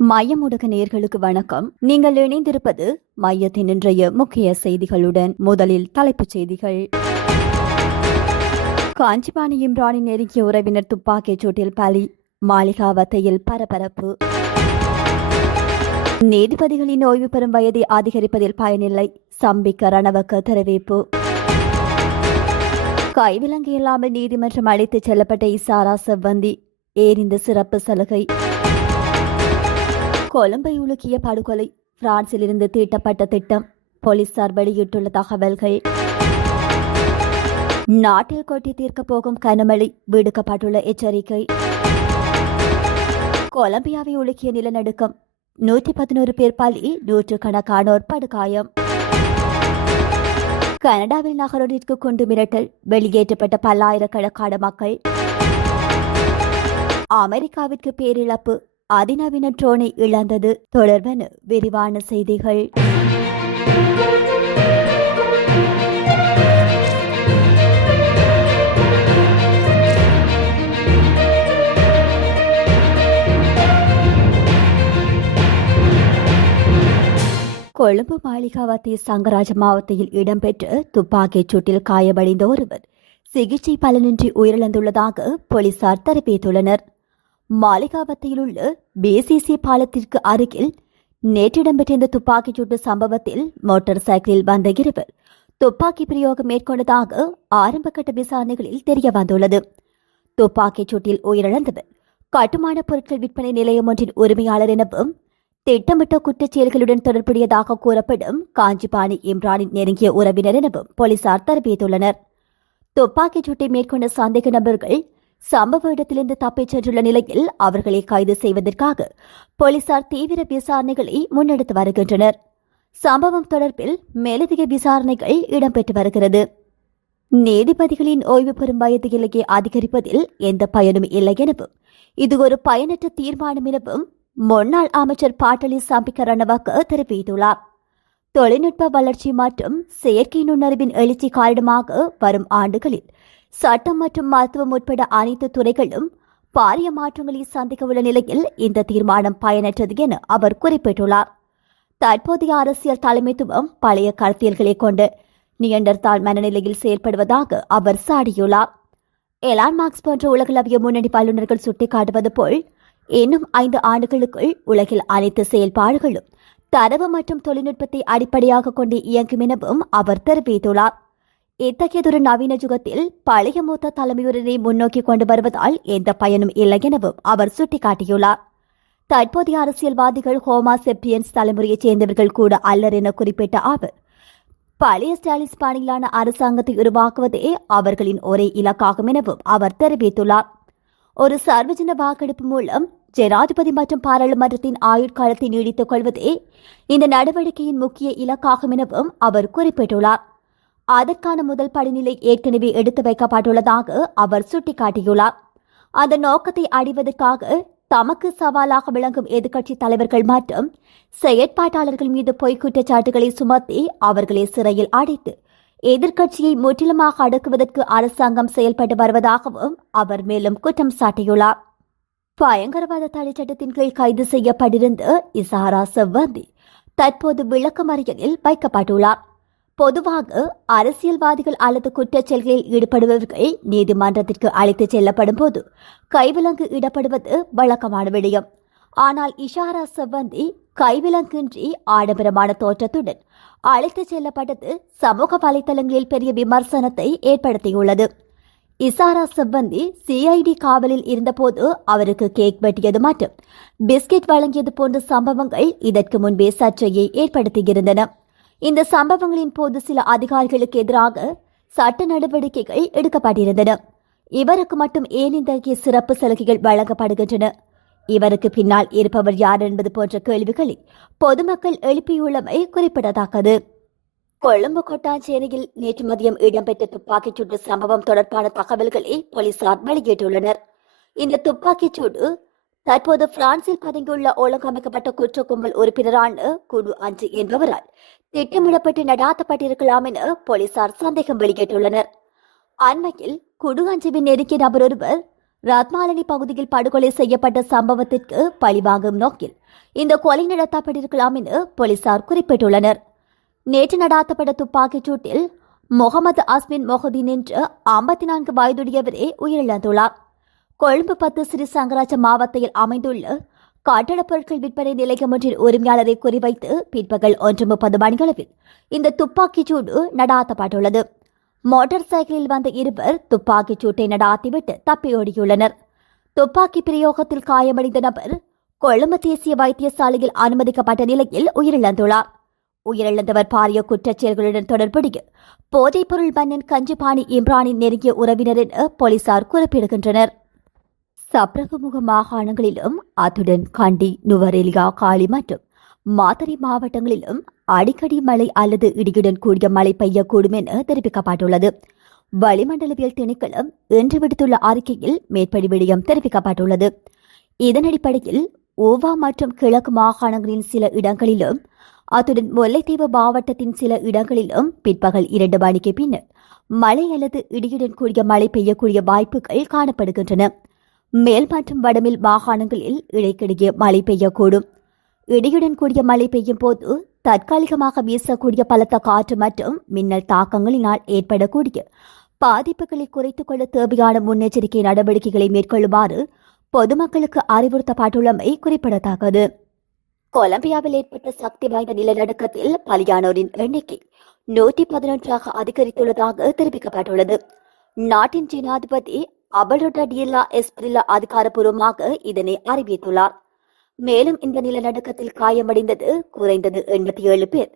மையம் ஊடக நேயர்களுக்கு வணக்கம். நீங்கள் இணைந்திருப்பது மையத்தின் இன்றைய முக்கிய செய்திகளுடன். முதலில் தலைப்புச் செய்திகள். காஞ்சிபாணி இம்ரானின் நெருங்கிய உறவினர் துப்பாக்கிச் சூட்டில் பலி, மாளிகாவத்தையில் பரபரப்பு. நீதிபதிகளின் ஓய்வு பெறும் வயதை அதிகரிப்பதில் பயனில்லை, சம்பிக்க ரணவக்க தெரிவிப்பு. கைவிலங்கு இல்லாமல் நீதிமன்றம் அழைத்துச் செல்லப்பட்ட இசாரா செவ்வந்தி, ஏறிந்த சிறப்பு சலுகை. கொழும்பை உலுக்கிய படுகொலை, பிரான்சில் இருந்து தீட்டப்பட்ட திட்டம், போலீசார் வெளியிட்டுள்ள தகவல்கள். நாட்டில் கொட்டி தீர்க்கப் போகும் கனமழை, விடுக்கப்பட்டுள்ள எச்சரிக்கை. கொலம்பியாவை உலுக்கிய நிலநடுக்கம், 111 பேர் பலி, நூற்றுக்கணக்கானோர் படுகாயம். கனடாவில் நகரொன்றிற்கு கொண்டு மிரட்டல், வெளியேற்றப்பட்ட பல்லாயிரக்கணக்கான மக்கள். அமெரிக்காவிற்கு பேரிழப்பு, அதிநவீன ட்ரோனை இழந்தது. தொடர்பான விரிவான செய்திகள். கொழும்பு மாளிகாவத்தை சங்கராஜ மாவட்டத்தில் இடம்பெற்ற துப்பாக்கிச் சூட்டில் காயமடைந்த ஒருவர் சிகிச்சை பலனின்றி உயிரிழந்துள்ளதாக போலீசார் தெரிவித்துள்ளனர். மாளிகாவத்தையில் உள்ள பிசிசி பாலத்திற்கு அருகில் நேற்று இடம்பெற்ற இந்த துப்பாக்கிச் சூட்டு சம்பவத்தில் மோட்டார் சைக்கிளில் வந்த இருவர் துப்பாக்கி பிரயோகம் மேற்கொண்டதாக ஆரம்பகட்ட விசாரணைகளில் தெரிய வந்துள்ளது. துப்பாக்கிச் சூட்டில் உயிரிழந்தவர் கட்டுமான பொருட்கள் விற்பனை நிலையம் ஒன்றின் உரிமையாளர் எனவும் திட்டமிட்ட குற்றச்செயல்களுடன் தொடர்புடையதாக கூறப்படும் காஞ்சிபாணி இம்ரானின் நெருங்கிய உறவினர் எனவும் போலீசார் தெரிவித்துள்ளனர். துப்பாக்கிச் சூட்டை மேற்கொண்ட சந்தேக நபர்கள் சம்பவ இடத்திலிருந்து தப்பிச் சென்றுள்ள நிலையில் அவர்களை கைது செய்வதற்காக போலீசார் தீவிர விசாரணைகளை முன்னெடுத்து வருகின்றனர். சம்பவம் தொடர்பில் மேலதிக விசாரணைகள் இடம்பெற்று வருகிறது. நீதிபதிகளின் ஓய்வு பெறும் வயது எல்லையை அதிகரிப்பதில் எந்த பயனும் இல்லை எனவும் இது ஒரு பயனற்ற தீர்மானம் எனவும் முன்னாள் அமைச்சர் பாட்டலி சம்பிக்க ரணவக்க தெரிவித்துள்ளார். தொழில்நுட்ப வளர்ச்சி மற்றும் செயற்கை நுண்ணறிவின் எழுச்சி காரணமாக வரும் ஆண்டுகளில் சட்டம் மற்றும் மருத்துவம் உட்பட அனைத்து துறைகளும் பாரிய மாற்றங்களை சந்திக்க உள்ள நிலையில் இந்த தீர்மானம் பயனற்றது என அவர் குறிப்பிட்டுள்ளார். தற்போதைய அரசியல் தலைமைத்துவம் பழைய கருத்தியல்களை கொண்டு நியண்டர்தால் மனநிலையில் செயல்படுவதாக அவர் சாடியுள்ளார். எலான் மார்க்ஸ் போன்ற உலகளவிய முன்னணி வல்லுநர்கள் சுட்டிக்காட்டுவது போல் இன்னும் 5 ஆண்டுகளுக்குள் உலகில் அனைத்து செயல்பாடுகளும் தரவு மற்றும் தொழில்நுட்பத்தை அடிப்படையாக கொண்டு இயங்கும் எனவும் அவர் தெரிவித்துள்ளார். இத்தகையதொரு நவீன யுகத்தில் பழைய மூத்த தலைமையுடனே முன்னோக்கி கொண்டு வருவதால் எந்த பயனும் இல்லை எனவும் அவர் சுட்டிக்காட்டியுள்ளார். தற்போதைய அரசியல்வாதிகள் ஹோமா செப்பியன்ஸ் தலைமுறையைச் சேர்ந்தவர்கள் கூட அல்லர் என குறிப்பிட்ட அவர் பழைய ஸ்டாலிஸ் பாணியிலான அரசாங்கத்தை உருவாக்குவதே அவர்களின் ஒரே இலக்காகும் எனவும் அவர் தெரிவித்துள்ளார். ஒரு சர்வஜன வாக்கெடுப்பு மூலம் ஜனாதிபதி மற்றும் பாராளுமன்றத்தின் ஆயுட்காலத்தை நீடித்துக் கொள்வதே இந்த நடவடிக்கையின் முக்கிய இலக்காகும் எனவும் அவர் குறிப்பிட்டுள்ளார். அதற்கான முதல் படிநிலை ஏற்கனவே எடுத்து வைக்கப்பட்டுள்ளதாக அவர் சுட்டிக்காட்டியுள்ளார். அந்த நோக்கத்தை அடைவதற்காக தமக்கு சவாலாக விளங்கும் எதிர்க்கட்சி தலைவர்கள் மற்றும் செயற்பாட்டாளர்கள் மீது பொய்க் குற்றச்சாட்டுகளை சுமத்தி அவர்களை சிறையில் அடைத்து எதிர்க்கட்சியை முற்றிலுமாக அடக்குவதற்கு அரசாங்கம் செயல்பட்டு வருவதாகவும் அவர் மேலும் குற்றம் சாட்டியுள்ளார். பயங்கரவாத தடை சட்டத்தின் கீழ் கைது செய்யப்பட்டிருந்த இசாரா செவ்வந்தி தற்போது விளக்கமறியலில் வைக்கப்பட்டுள்ளார். பொதுவாக அரசியல்வாதிகள் அல்லது குற்றச்செயல்களில் ஈடுபடுபவர்கள் நீதிமன்றத்திற்கு அழைத்துச் செல்லப்படும் போது கைவிலங்கு இடப்படுவது வழக்கமான விடயம். ஆனால் இஷாரா செவ்வந்தி கைவிலங்கின்றி ஆடம்பரமான தோற்றத்துடன் அழைத்துச் செல்லப்பட்டது சமூக வலைதளங்களில் பெரிய விமர்சனத்தை ஏற்படுத்தியுள்ளது. இசாரா செவ்வந்தி சிஐடி காவலில் இருந்தபோது அவருக்கு கேக் வெட்டியது மற்றும் பிஸ்கெட் வழங்கியது போன்ற சம்பவங்கள் இதற்கு முன்பே சர்ச்சையை ஏற்படுத்தியிருந்தன. இந்த சம்பவங்களின் போது சில அதிகாரிகளுக்கு எதிராக சட்ட நடவடிக்கைகள் எடுக்கப்பட்டிருந்தன. இவருக்கு மட்டும் ஏன் இத்தகைய சிறப்பு சலுகைகள் வழங்கப்படுகின்றன, இவருக்கு பின்னால் இருப்பவர் யார் என்பது போன்ற கேள்விகளை பொதுமக்கள் எழுப்பியுள்ளமை குறிப்பிடத்தக்கது. கொழும்பு கொட்டாஞ்சேரியில் நேற்று மதியம் இடம்பெற்ற துப்பாக்கிச் சூட்டு சம்பவம் தொடர்பான தகவல்களை போலீசார் வெளியிட்டுள்ளனர். இந்த துப்பாக்கிச் சூடு தற்போது பிரான்சில் பதுங்கியுள்ள ஒழுங்கமைக்கப்பட்ட குற்ற கும்பல் உறுப்பினரான குடு 5 என்பவரால் திட்டமிடப்பட்டு நடாத்தப்பட்டிருக்கலாம் என போலீசார் சந்தேகம் வெளியிட்டுள்ளனர். அண்மையில் குடு 5வின் நெருங்கிய நபர் ஒருவர் ரத்மாலனி பகுதியில் படுகொலை செய்யப்பட்ட சம்பவத்திற்கு பழிவாங்கும் நோக்கில் இந்த கொலை நடத்தப்பட்டிருக்கலாம் என போலீசார் குறிப்பிட்டுள்ளனர். நேற்று நடாத்தப்பட்ட துப்பாக்கிச் சூட்டில் முகமது அஸ்மின் மொஹதீன் என்ற 54 வயதுடையவரே உயிரிழந்துள்ளார். கொழும்பு 10 ஸ்ரீ சங்கராஜ மாவட்டத்தில் அமைந்துள்ள கட்டடப் பொருட்கள் விற்பனை நிலையம் ஒன்றின் உரிமையாளரை குறிவைத்து பிற்பகல் 1:30 மணியளவில் இந்த துப்பாக்கிச் சூடு நடாத்தப்பட்டுள்ளது. மோட்டார் சைக்கிளில் வந்த இருவர் துப்பாக்கிச் சூட்டை நடாத்திவிட்டு தப்பியோடியுள்ளனர். துப்பாக்கி பிரயோகத்தில் காயமடைந்த நபர் கொழும்பு தேசிய வைத்தியசாலையில் அனுமதிக்கப்பட்ட நிலையில் உயிரிழந்துள்ளார். உயிரிழந்தவர் பாரிய குற்றச் செயல்களுடன் தொடர்புடைய போதைப்பொருள் மன்னன் கஞ்சிபாணி இம்ரானின் நெருங்கிய உறவினர் என போலீசார் குறிப்பிடுகின்றனர். சப்ரகமுக மாகாணங்களிலும் அத்துடன் கண்டி, நுவரெலியா, காலி மற்றும் மாத்தறை மாவட்டங்களிலும் அடிக்கடி மழை அல்லது இடியுடன் கூடிய மழை பெய்யக்கூடும் என தெரிவிக்கப்பட்டுள்ளது. வளிமண்டலவியல் திணைக்களம் இன்று விடுத்துள்ள அறிக்கையில் மேற்படி விடயம் தெரிவிக்கப்பட்டுள்ளது. இதன் அடிப்படையில் ஊவா மற்றும் கிழக்கு மாகாணங்களின் சில இடங்களிலும் அத்துடன் முல்லைத்தீவு மாவட்டத்தின் சில இடங்களிலும் பிற்பகல் 2 மணிக்கு பின்னர் மழை அல்லது இடியுடன் கூடிய மழை பெய்யக்கூடிய வாய்ப்புகள் காணப்படுகின்றன. மேல் மற்றும் வடமேல் மாகாணங்களில் இடைக்கிடையே மழை பெய்யக்கூடும். இடியுடன் கூடிய மழை பெய்யும் போது தற்காலிகமாக வீசக்கூடிய பலத்த காற்று மற்றும் மின்னல் தாக்கங்களினால் ஏற்படக்கூடிய பாதிப்புகளை குறைத்துக் கொள்ள தேவையான முன்னெச்சரிக்கை நடவடிக்கைகளை மேற்கொள்ளுமாறு பொதுமக்களுக்கு அறிவுறுத்தப்பட்டுள்ளமை குறிப்பிடத்தக்கது. கொலம்பியாவில் ஏற்பட்ட சக்தி வாய்ந்த நிலநடுக்கத்தில் பலியானோரின் எண்ணிக்கை 111 அதிகரித்துள்ளதாக தெரிவிக்கப்பட்டுள்ளது. நாட்டின் ஜனாதிபதி அபடோட்டா டியல்லா எஸ்பிரில்லா அதிகாரப்பூர்வமாக இதனை அறிவித்துள்ளார். மேலும் இந்த நிலநடுக்கத்தில் காயமடைந்தது குறைந்தது 87 பேர்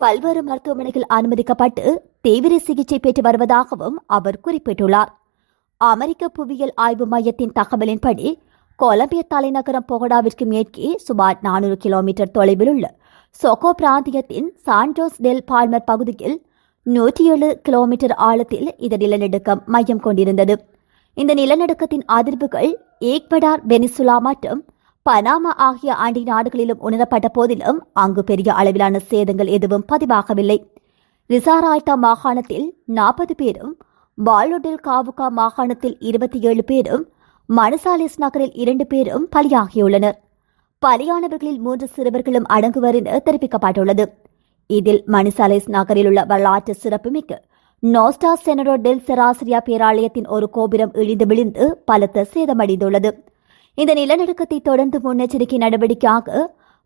பல்வேறு மருத்துவமனைகள் அனுமதிக்கப்பட்டு தீவிர சிகிச்சை பெற்று வருவதாகவும் அவர் குறிப்பிட்டுள்ளார். அமெரிக்க புவியியல் ஆய்வு மையத்தின் தகவலின்படி கொலம்பிய தலைநகரம் பொகடாவிற்கு மேற்கே சுமார் 400 கிலோமீட்டர் தொலைவில் உள்ள சொகோ பிராந்தியத்தின் சான்டோஸ் டெல் பால்மர் பகுதியில் 107 கிலோமீட்டர் ஆழத்தில் இந்த நிலநடுக்கம் மையம் கொண்டிருந்தது. இந்த நிலநடுக்கத்தின் அதிர்வுகள் ஈக்வடார், வெனிசுலா மற்றும் பனாமா ஆகிய அண்டை நாடுகளிலும் உணரப்பட்ட போதிலும் அங்கு பெரிய அளவிலான சேதங்கள் எதுவும் பதிவாகவில்லை. ரிசாராய்டா மாகாணத்தில் 40 பேரும், பாலோடெல் காவுகா மாகாணத்தில் 27 பேரும், மனசாலிஸ் நகரில் 2 பேரும் பலியாகியுள்ளனர். பலியானவர்களில் 3 சிறுவர்களும் அடங்குவர் என தெரிவிக்கப்பட்டுள்ளது. இதில் மணிசாலிஸ் நகரில் உள்ள வரலாற்று சிறப்புமிக்க நோஸ்டா செனரோ டெல் செராசிரியா பேராலயத்தின் ஒரு கோபுரம் இடிந்து விழுந்து பலத்த சேதமடைந்துள்ளது. இந்த நிலநடுக்கத்தை தொடர்ந்து முன்னெச்சரிக்கை நடவடிக்கையாக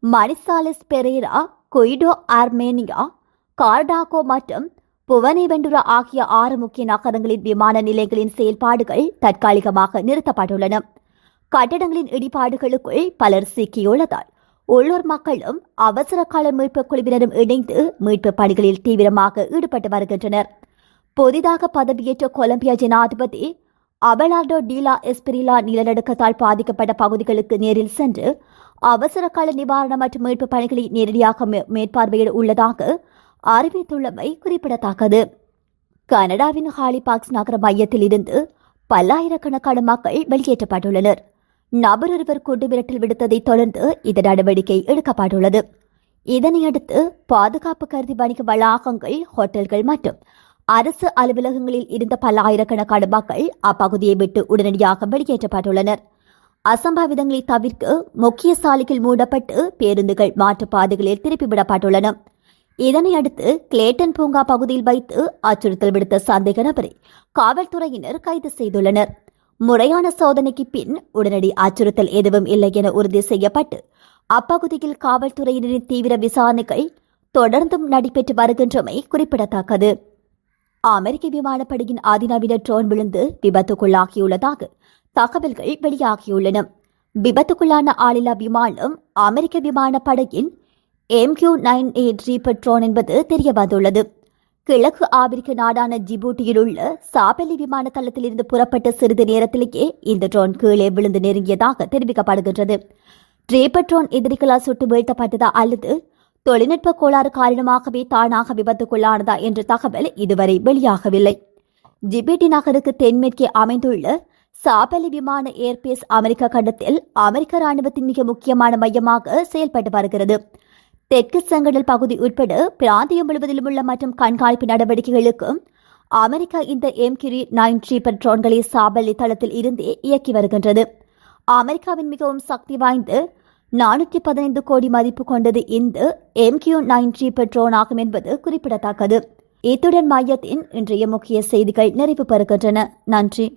மணிசாலிஸ் பெரேரா, கொய்டோ, ஆர்மேனியா, கார்டாகோ மற்றும் புவனேவெண்டுரா ஆகிய 6 முக்கிய நகரங்களின் விமான நிலையங்களின் செயல்பாடுகள் தற்காலிகமாக நிறுத்தப்பட்டுள்ளன. கட்டடங்களின் இடிபாடுகளுக்குள் பலர் சிக்கியுள்ளதால் உள்ளூர் மக்களும் அவசர கால மீட்புக் குழுவினரும் இணைந்து மீட்பு பணிகளில் தீவிரமாக ஈடுபட்டு வருகின்றனர். புதிதாக பதவியேற்ற கொலம்பியா ஜனாதிபதி அபெலார்டோ டீலா எஸ்பிரிலா நிலநடுக்கத்தால் பாதிக்கப்பட்ட பகுதிகளுக்கு நேரில் சென்று அவசர கால நிவாரணம் மற்றும் மீட்பு பணிகளை நேரடியாக மேற்பார்வையிட உள்ளதாக அறிவித்துள்ளமை குறிப்பிடத்தக்கது. கனடாவின் ஹாலிபாக்ஸ் நகர மையத்தில் இருந்து பல்லாயிரக்கணக்கான மக்கள் வெளியேற்றப்பட்டுள்ளனர். நபர் ஒருவர் குண்டு மிரட்டல் விடுத்ததை தொடர்ந்து இந்த நடவடிக்கை எடுக்கப்பட்டுள்ளது. இதனையடுத்து பாதுகாப்பு கருதி வணிக வளாகங்கள், ஹோட்டல்கள் மற்றும் அரசு அலுவலகங்களில் இருந்த பல்லாயிரக்கணக்கான மக்கள் அப்பகுதியை விட்டு உடனடியாக வெளியேற்றப்பட்டுள்ளனர். அசம்பாவிதங்களை தவிர்க்க முக்கிய சாலைகள் மூடப்பட்டு பேருந்துகள் மாற்றுப்பாதைகளில் திருப்பிவிடப்பட்டுள்ளன. இதனையடுத்து கிளேட்டன் பூங்கா பகுதியில் வைத்து அச்சுறுத்தல் விடுத்த சந்தேக நபரை காவல்துறையினர் கைது செய்துள்ளனர். முறையான சோதனைக்கு பின் உடனடி அச்சுறுத்தல் எதுவும் இல்லை என உறுதி செய்யப்பட்டு அப்பகுதியில் காவல்துறையினரின் தீவிர விசாரணைகள் தொடர்ந்தும் நடைபெற்று வருகின்றமை குறிப்பிடத்தக்கது. அமெரிக்க விமானப்படையின் அதிநவீன ட்ரோன் விழுந்து விபத்துக்குள்ளாகியுள்ளதாக தகவல்கள் வெளியாகியுள்ளன. விபத்துக்குள்ளான ஆளில்லா விமானம் அமெரிக்க விமானப்படையின் MQ-9A ரீப்பர் ட்ரோன் என்பது தெரியவந்துள்ளது. கிழக்கு ஆப்பிரிக்க நாடான ஜிபூட்டியில் உள்ள சாபெலி விமான தளத்திலிருந்து புறப்பட்ட சிறிது நேரத்திலேயே இந்த ட்ரோன் கீழே விழுந்து நெருங்கியதாக தெரிவிக்கப்படுகின்றது. ரீப்பர் ட்ரோன் எதிரிகளால் சுட்டு வீழ்த்தப்பட்டதா அல்லது தொழில்நுட்ப கோளாறு காரணமாகவே தானாக விபத்துக்குள்ளானதா என்ற தகவல் இதுவரை வெளியாகவில்லை. ஜிபூட்டி நகருக்கு தென்மேற்கே அமைந்துள்ள சாபெலி விமான ஏர்பேஸ் அமெரிக்க கண்டத்தில் அமெரிக்க ராணுவத்தின் மிக முக்கியமான மையமாக செயல்பட்டு வருகிறது. தெற்கு செங்கடல் பகுதி உட்பட பிராந்தியம் முழுவதிலும் உள்ள மற்றும் கண்காணிப்பு நடவடிக்கைகளுக்கும் அமெரிக்கா இந்த MQ-9 பெட்ரோன்களை சாபல்லி தளத்தில் இருந்தே இயக்கி வருகின்றது. அமெரிக்காவின் மிகவும் சக்தி வாய்ந்த 415 கோடி மதிப்பு கொண்டது இந்த MQ-9 பெட்ரோன் ஆகும் என்பது குறிப்பிடத்தக்கது. இத்துடன் மையத்தின் இன்றைய முக்கிய செய்திகள் நிறைவு பெறுகின்றன. நன்றி.